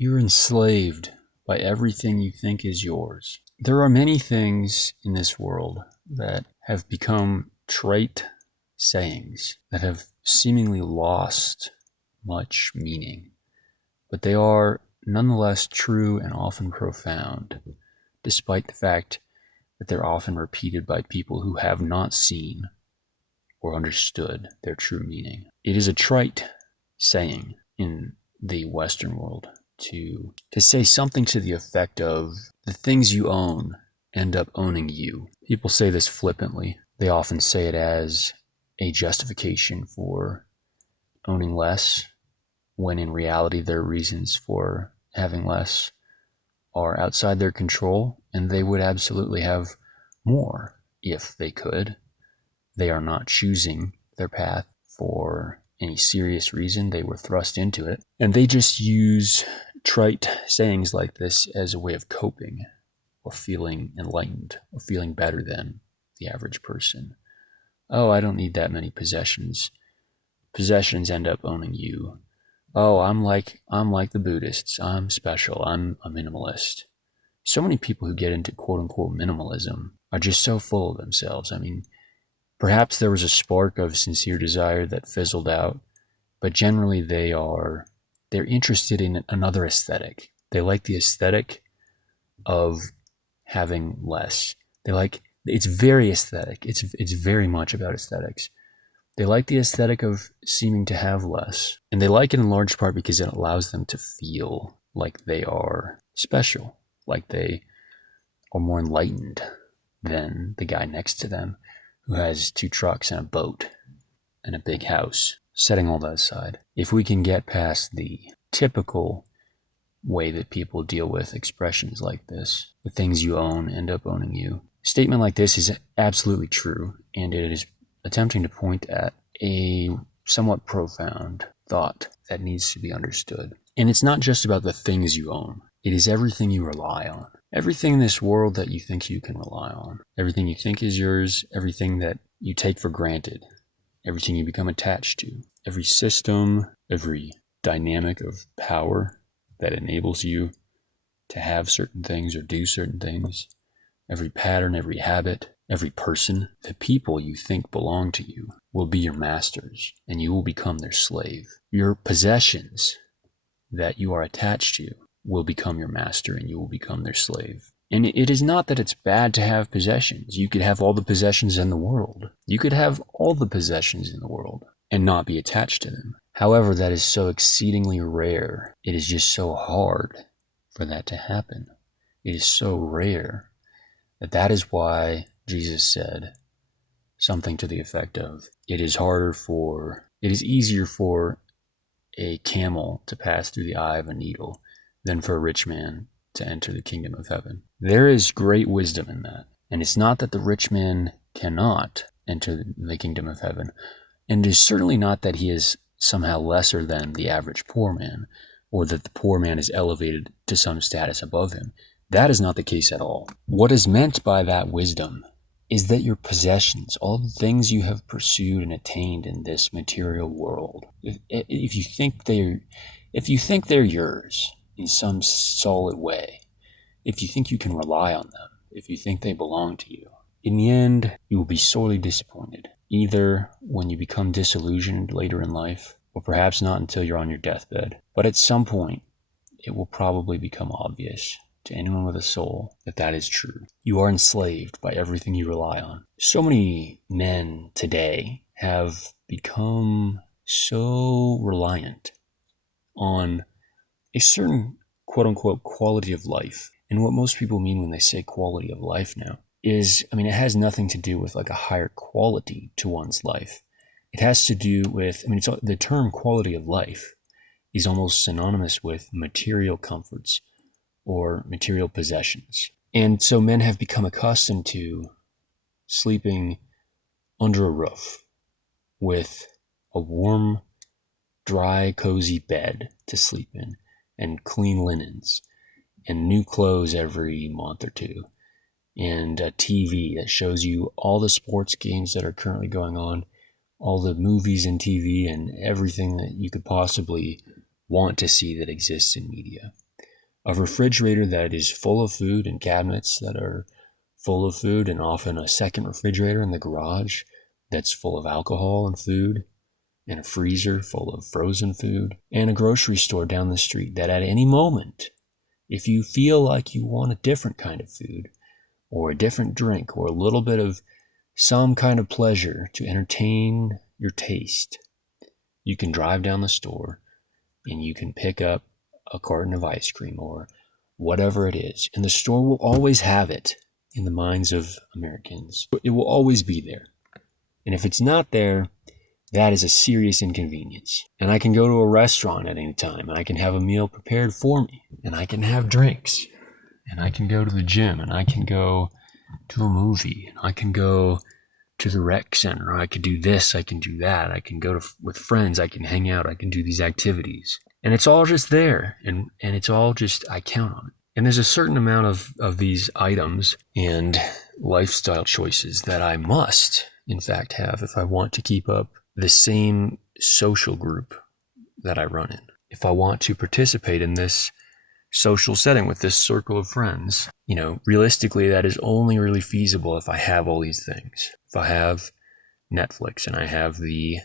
You're enslaved by everything you think is yours. There are many things in this world that have become trite sayings that have seemingly lost much meaning, but they are nonetheless true and often profound, despite the fact that they're often repeated by people who have not seen or understood their true meaning. It is a trite saying in the Western world to say something to the effect of the things you own end up owning you. People say this flippantly. They often say it as a justification for owning less, when in reality their reasons for having less are outside their control, and they would absolutely have more if they could. They are not choosing their path for any serious reason. They were thrust into it. And they just use trite sayings like this as a way of coping or feeling enlightened or feeling better than the average person. Oh, I don't need that many possessions. Possessions end up owning you. Oh, I'm like the Buddhists. I'm special. I'm a minimalist. So many people who get into quote unquote minimalism are just so full of themselves. I mean, perhaps there was a spark of sincere desire that fizzled out, but generally they're interested in another aesthetic. They like the aesthetic of having less. It's very aesthetic. It's very much about aesthetics. They like the aesthetic of seeming to have less, and they like it in large part because it allows them to feel like they are special, like they are more enlightened than the guy next to them who has 2 trucks and a boat and a big house. Setting all that aside, if we can get past the typical way that people deal with expressions like this, the things you own end up owning you. A statement like this is absolutely true, and it is attempting to point at a somewhat profound thought that needs to be understood. And it's not just about the things you own. It is everything you rely on. Everything in this world that you think you can rely on. Everything you think is yours. Everything that you take for granted. Everything you become attached to. Every system, every dynamic of power that enables you to have certain things or do certain things. Every pattern, every habit, every person, the people you think belong to you will be your masters, and you will become their slave. Your possessions that you are attached to will become your master, and you will become their slave. And it is not that it's bad to have possessions. You could have all the possessions in the world. You could have all the possessions in the world and not be attached to them. However, that is so exceedingly rare. It is just so hard for that to happen. It is so rare that is why Jesus said something to the effect of, it is easier for a camel to pass through the eye of a needle than for a rich man to enter the kingdom of heaven. There is great wisdom in that. And it's not that the rich man cannot enter the kingdom of heaven. And it is certainly not that he is somehow lesser than the average poor man, or that the poor man is elevated to some status above him. That is not the case at all. What is meant by that wisdom is that your possessions, all the things you have pursued and attained in this material world, if you think they're yours in some solid way, if you think you can rely on them, if you think they belong to you, in the end, you will be sorely disappointed, either when you become disillusioned later in life, or perhaps not until you're on your deathbed. But at some point, it will probably become obvious to anyone with a soul that is true. You are enslaved by everything you rely on. So many men today have become so reliant on a certain quote-unquote quality of life. And what most people mean when they say quality of life now is, it has nothing to do with like a higher quality to one's life. It has to do with, the term quality of life is almost synonymous with material comforts or material possessions. And so men have become accustomed to sleeping under a roof with a warm, dry, cozy bed to sleep in, and clean linens, and new clothes every month or two, and a TV that shows you all the sports games that are currently going on, all the movies and TV, and everything that you could possibly want to see that exists in media. A refrigerator that is full of food and cabinets that are full of food, and often a second refrigerator in the garage that's full of alcohol and food, and a freezer full of frozen food, and a grocery store down the street that at any moment, if you feel like you want a different kind of food or a different drink or a little bit of some kind of pleasure to entertain your taste, you can drive down the store and you can pick up a carton of ice cream or whatever it is. And the store will always have it in the minds of Americans. It will always be there. And if it's not there, that is a serious inconvenience. And I can go to a restaurant at any time, and I can have a meal prepared for me, and I can have drinks, and I can go to the gym, and I can go to a movie, and I can go to the rec center, I could do this, I can do that, I can go with friends, I can hang out, I can do these activities. And it's all just there, and it's all just, I count on it. And there's a certain amount of these items and lifestyle choices that I must, in fact, have if I want to keep up the same social group that I run in. If I want to participate in this social setting with this circle of friends, realistically, that is only really feasible if I have all these things. If I have Netflix and I have the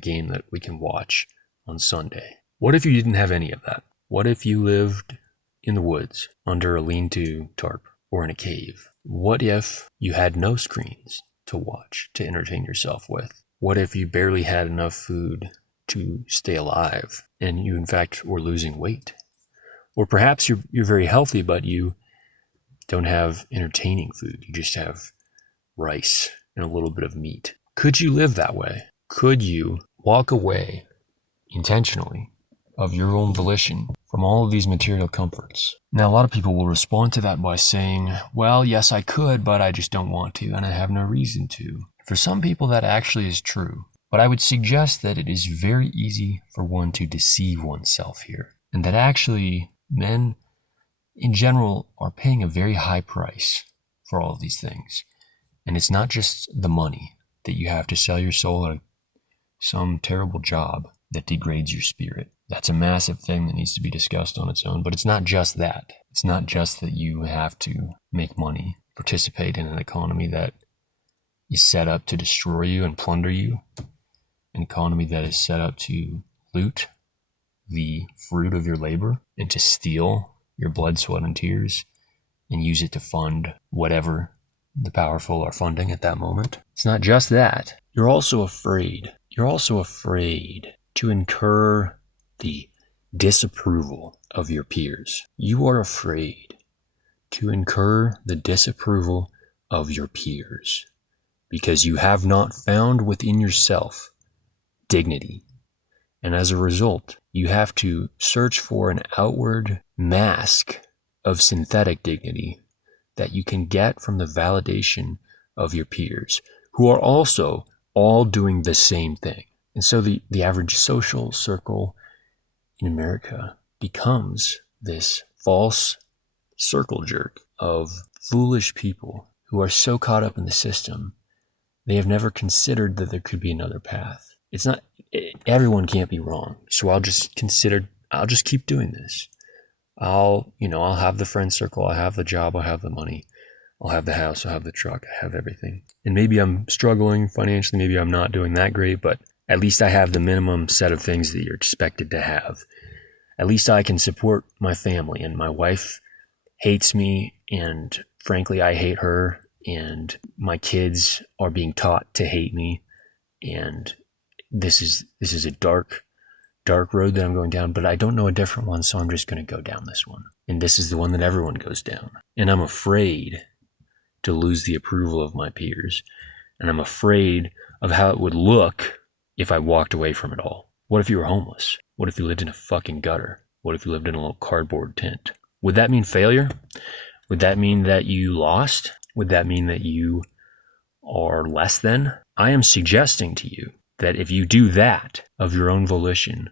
game that we can watch on Sunday. What if you didn't have any of that? What if you lived in the woods under a lean-to tarp or in a cave? What if you had no screens to watch, to entertain yourself with? What if you barely had enough food to stay alive and you in fact were losing weight? Or perhaps you're very healthy, but you don't have entertaining food. You just have rice and a little bit of meat. Could you live that way? Could you walk away intentionally of your own volition from all of these material comforts? Now, a lot of people will respond to that by saying, well, yes, I could, but I just don't want to, and I have no reason to. For some people, that actually is true. But I would suggest that it is very easy for one to deceive oneself here, and that actually men in general are paying a very high price for all of these things. And it's not just the money that you have to sell your soul at some terrible job that degrades your spirit. That's a massive thing that needs to be discussed on its own, but it's not just that. It's not just that you have to make money, participate in an economy that is set up to destroy you and plunder you, an economy that is set up to loot the fruit of your labor and to steal your blood, sweat, and tears and use it to fund whatever the powerful are funding at that moment. It's not just that. You're also afraid. You're also afraid to incur the disapproval of your peers. You are afraid to incur the disapproval of your peers because you have not found within yourself dignity. And as a result, you have to search for an outward mask of synthetic dignity that you can get from the validation of your peers, who are also all doing the same thing. And so the average social circle in America becomes this false circle jerk of foolish people who are so caught up in the system, they have never considered that there could be another path. It's not, everyone can't be wrong. So I'll just keep doing this. I'll have the friend circle, I'll have the job, I'll have the money, I'll have the house, I'll have the truck, I have everything. And maybe I'm struggling financially, maybe I'm not doing that great, but at least I have the minimum set of things that you're expected to have. At least I can support my family, and my wife hates me, and frankly, I hate her, and my kids are being taught to hate me, and this is a dark road that I'm going down, but I don't know a different one, so I'm just going to go down this one. And this is the one that everyone goes down. And I'm afraid to lose the approval of my peers, and I'm afraid of how it would look if I walked away from it all. What if you were homeless? What if you lived in a fucking gutter? What if you lived in a little cardboard tent? Would that mean failure? Would that mean that you lost? Would that mean that you are less than? I am suggesting to you that if you do that of your own volition,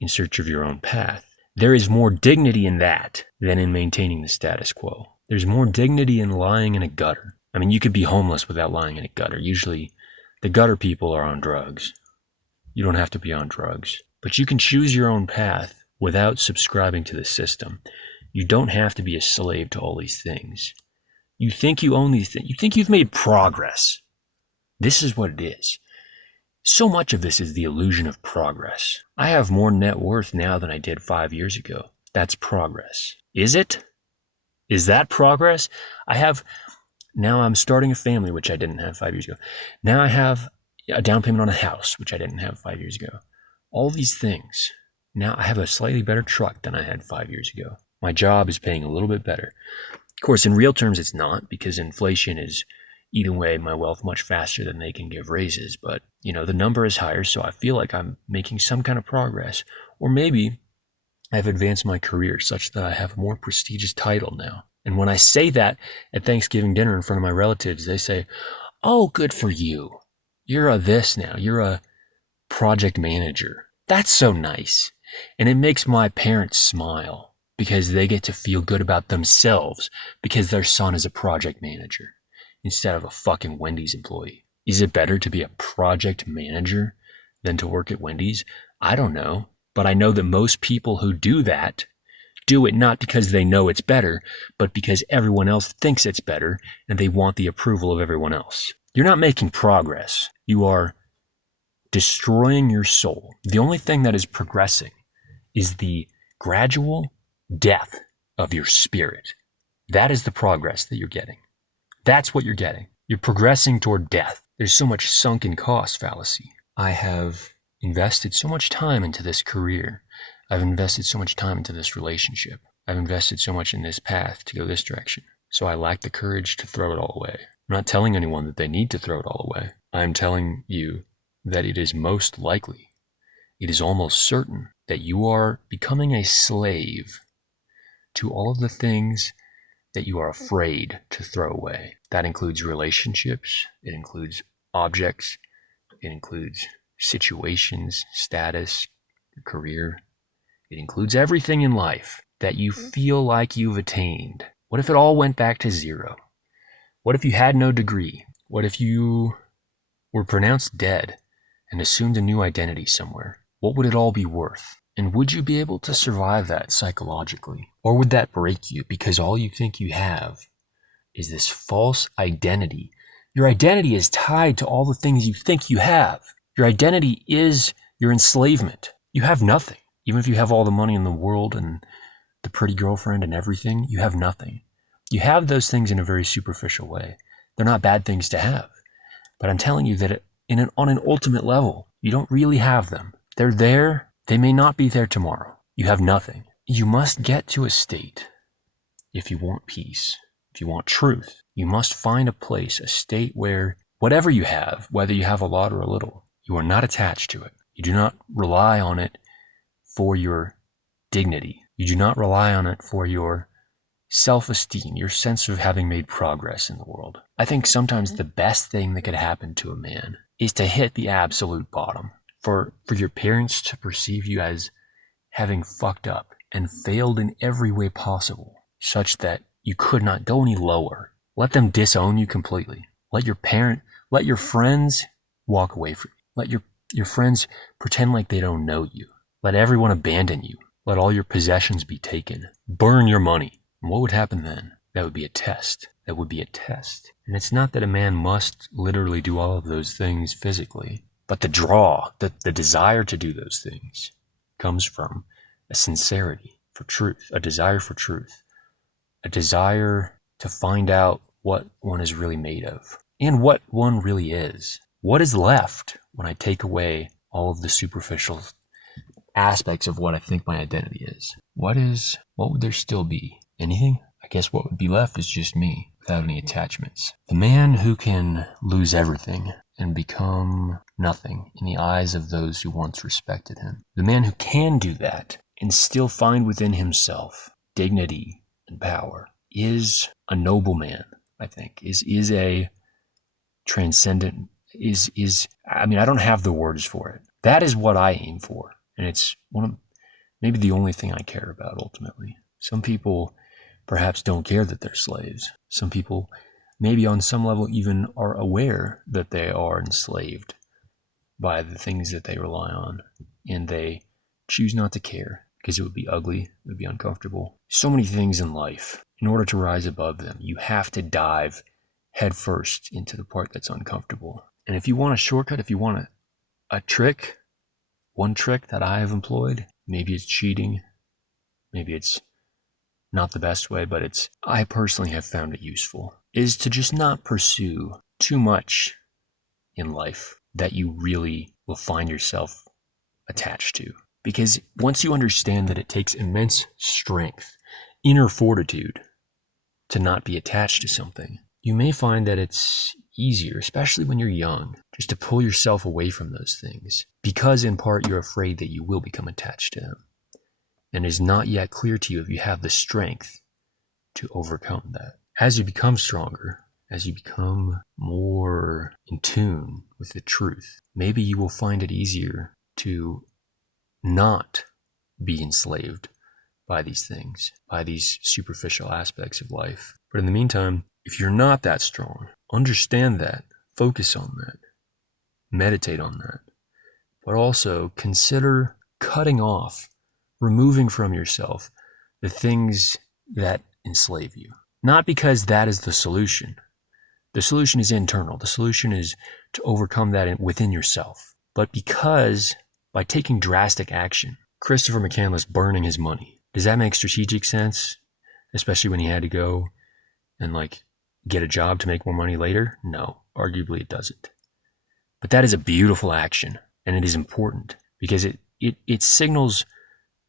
in search of your own path, there is more dignity in that than in maintaining the status quo. There's more dignity in lying in a gutter. I mean, you could be homeless without lying in a gutter. Usually, the gutter people are on drugs. You don't have to be on drugs. But you can choose your own path without subscribing to the system. You don't have to be a slave to all these things. You think you own these things. You think you've made progress. This is what it is. So much of this is the illusion of progress. I have more net worth now than I did 5 years ago. That's progress. Is it? Is that progress? Now I'm starting a family, which I didn't have 5 years ago. Now I have a down payment on a house, which I didn't have 5 years ago. All these things. Now I have a slightly better truck than I had 5 years ago. My job is paying a little bit better. Of course, in real terms, it's not, because inflation is eating away my wealth much faster than they can give raises. But, the number is higher, so I feel like I'm making some kind of progress. Or maybe I've advanced my career such that I have a more prestigious title now. And when I say that at Thanksgiving dinner in front of my relatives, they say, "Oh, good for you. You're a this now. You're a project manager." That's so nice. And it makes my parents smile because they get to feel good about themselves because their son is a project manager instead of a fucking Wendy's employee. Is it better to be a project manager than to work at Wendy's? I don't know. But I know that most people who do that do it not because they know it's better, but because everyone else thinks it's better and they want the approval of everyone else. You're not making progress. You are destroying your soul. The only thing that is progressing is the gradual death of your spirit. That is the progress that you're getting. That's what you're getting. You're progressing toward death. There's so much sunken cost fallacy. I have invested so much time into this career. I've invested so much time into this relationship. I've invested so much in this path to go this direction. So I lack the courage to throw it all away. I'm not telling anyone that they need to throw it all away. I'm telling you that it is most likely, it is almost certain that you are becoming a slave to all of the things that you are afraid to throw away. That includes relationships. It includes objects. It includes situations, status, career. It includes everything in life that you feel like you've attained. What if it all went back to zero? What if you had no degree? What if you were pronounced dead and assumed a new identity somewhere? What would it all be worth? And would you be able to survive that psychologically? Or would that break you because all you think you have is this false identity? Your identity is tied to all the things you think you have. Your identity is your enslavement. You have nothing. Even if you have all the money in the world and the pretty girlfriend and everything, you have nothing. You have those things in a very superficial way. They're not bad things to have. But I'm telling you that on an ultimate level, you don't really have them. They're there. They may not be there tomorrow. You have nothing. You must get to a state, if you want peace, if you want truth, you must find a place, a state where whatever you have, whether you have a lot or a little, you are not attached to it. You do not rely on it for your dignity. You do not rely on it for your self-esteem, your sense of having made progress in the world. I think sometimes the best thing that could happen to a man is to hit the absolute bottom. For your parents to perceive you as having fucked up and failed in every way possible, such that you could not go any lower. Let them disown you completely. Let your friends walk away from you. Let your friends pretend like they don't know you. Let everyone abandon you. Let all your possessions be taken. Burn your money. And what would happen then? That would be a test. That would be a test. And it's not that a man must literally do all of those things physically, but the draw, the desire to do those things comes from a sincerity for truth, a desire for truth, a desire to find out what one is really made of and what one really is. What is left when I take away all of the superficial aspects of what I think my identity is? What would there still be? Anything? I guess what would be left is just me without any attachments. The man who can lose everything and become nothing in the eyes of those who once respected him. The man who can do that and still find within himself dignity and power is a noble man, I think, is a transcendent, I don't have the words for it. That is what I aim for. And it's maybe the only thing I care about ultimately. Some people perhaps don't care that they're slaves. Some people maybe on some level even are aware that they are enslaved by the things that they rely on, and they choose not to care because it would be ugly, it would be uncomfortable. So many things in life. In order to rise above them, you have to dive headfirst into the part that's uncomfortable. And if you want a shortcut, if you want a trick, one trick that I have employed, maybe it's cheating, maybe it's not the best way, but I personally have found it useful, is to just not pursue too much in life that you really will find yourself attached to. Because once you understand that it takes immense strength, inner fortitude, to not be attached to something, you may find that it's easier, especially when you're young, just to pull yourself away from those things, because in part you're afraid that you will become attached to them. And it is not yet clear to you if you have the strength to overcome that. As you become stronger, as you become more in tune with the truth, maybe you will find it easier to not be enslaved by these things, by these superficial aspects of life. But in the meantime, if you're not that strong, understand that, focus on that, meditate on that, but also consider cutting off, removing from yourself the things that enslave you. Not because that is the solution. The solution is internal. The solution is to overcome that within yourself. But because by taking drastic action, Christopher McCandless burning his money, does that make strategic sense? Especially when he had to go and get a job to make more money later? No, arguably it doesn't. But that is a beautiful action, and it is important because it signals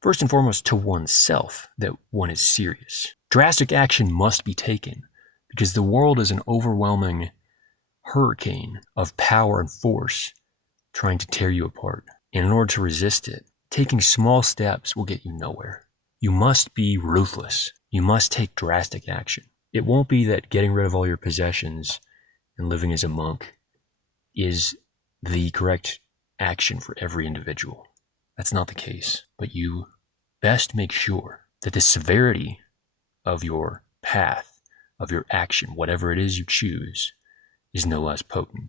first and foremost to oneself that one is serious. Drastic action must be taken because the world is an overwhelming hurricane of power and force trying to tear you apart. And in order to resist it, taking small steps will get you nowhere. You must be ruthless. You must take drastic action. It won't be that getting rid of all your possessions and living as a monk is the correct action for every individual. That's not the case. But you best make sure that the severity of your path, of your action, whatever it is you choose, is no less potent